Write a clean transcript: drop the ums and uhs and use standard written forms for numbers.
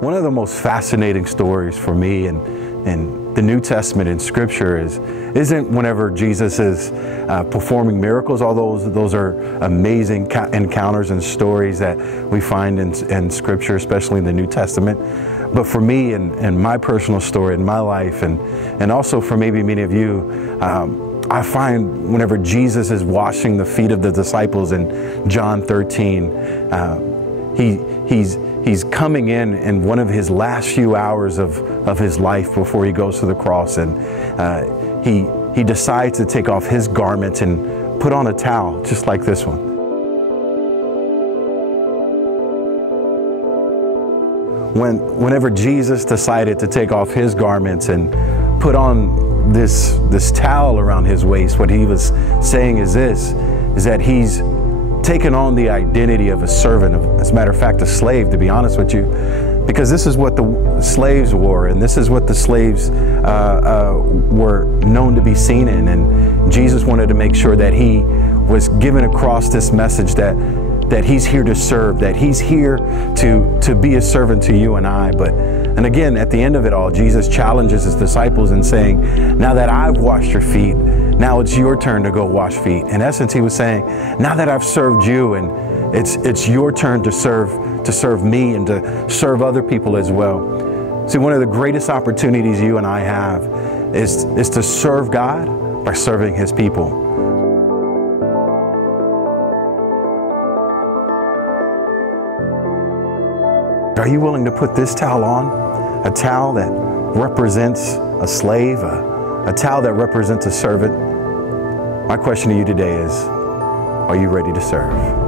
One of the most fascinating stories for me in the New Testament in Scripture isn't whenever Jesus is performing miracles, although those are amazing encounters and stories that we find in Scripture, especially in the New Testament. But for me and my personal story in my life, and also for maybe many of you, I find whenever Jesus is washing the feet of the disciples in John 13, he's coming in one of his last few hours of his life before he goes to the cross, and he decides to take off his garment and put on a towel just like this one. Whenever Jesus decided to take off his garments and put on this towel around his waist, what he was saying is that he's taken on the identity of a servant, as a matter of fact, a slave, to be honest with you, because this is what the slaves wore, and this is what the slaves were known to be seen in. And Jesus wanted to make sure that he was giving across this message that he's here to serve, that he's here to be a servant to you and I. And again, at the end of it all, Jesus challenges his disciples in saying, now that I've washed your feet, now it's your turn to go wash feet. In essence, he was saying, now that I've served you, and it's your turn to serve me and to serve other people as well. See, one of the greatest opportunities you and I have is to serve God by serving his people. Are you willing to put this towel on? A towel that represents a slave, a towel that represents a servant? My question to you today is, are you ready to serve?